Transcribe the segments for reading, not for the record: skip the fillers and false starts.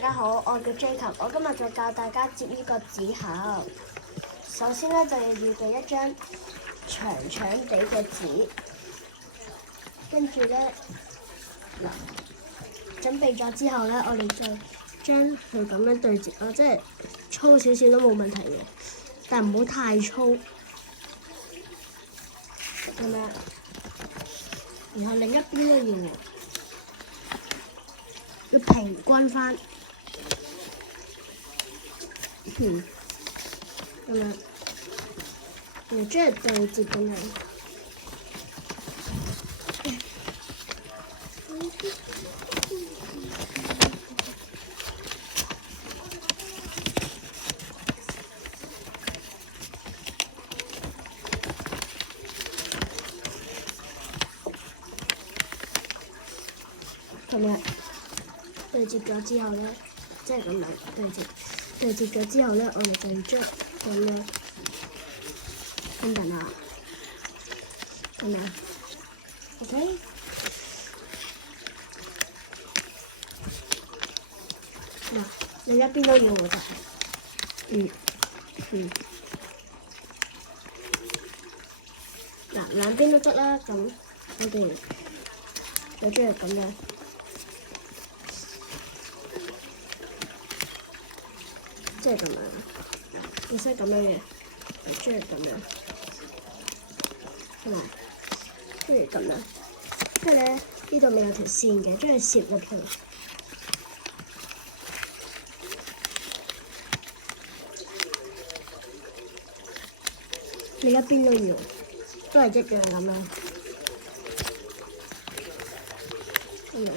大家好，我叫 Jacob，我今日就教大家接呢個紙盒。首先咧就要預備一張長長地嘅紙，跟住咧準備咗之後咧，我哋就將佢咁樣對折咯，即係粗少少都冇問題嘅，但唔好太粗咁樣。然後另一邊都要平均翻。咁樣，然後將佢對折咁樣。咁樣對折咗之後咧，即係咁樣對折咗之後咧，我哋就要將咁樣分等下，咁樣 ，OK。嗱，另一邊都要喎，就係，嗱，兩邊都得啦，咁我哋就將佢咁樣。即係咁樣，要識咁樣嘅，將佢咁樣，同埋跟住咁樣，跟住咧呢度咪有條線嘅，將佢攝入去。另一邊都要，都係一樣咁樣，咁樣。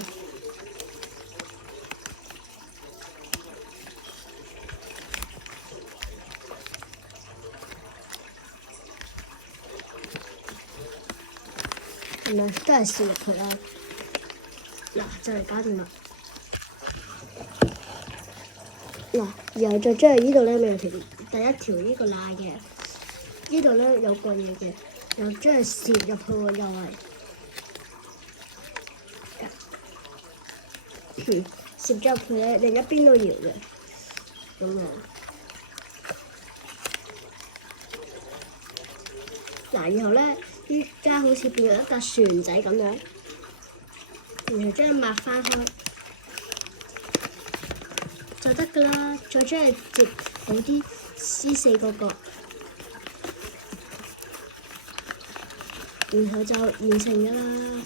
咁樣都係攝入去啦。嗱，就嚟搞掂啦。嗱，然後再將佢呢度咧，咪有條第一條呢個罅嘅，呢度咧有個嘢嘅，然後將佢攝入去喎，又係，攝咗入去咧，另一邊都要嘅，咁樣。嗱，然後咧，依家好似變咗一架船仔咁樣，然後將佢抹翻開就得㗎啦。再將佢折好啲，呢4個角，然後就完成㗎啦。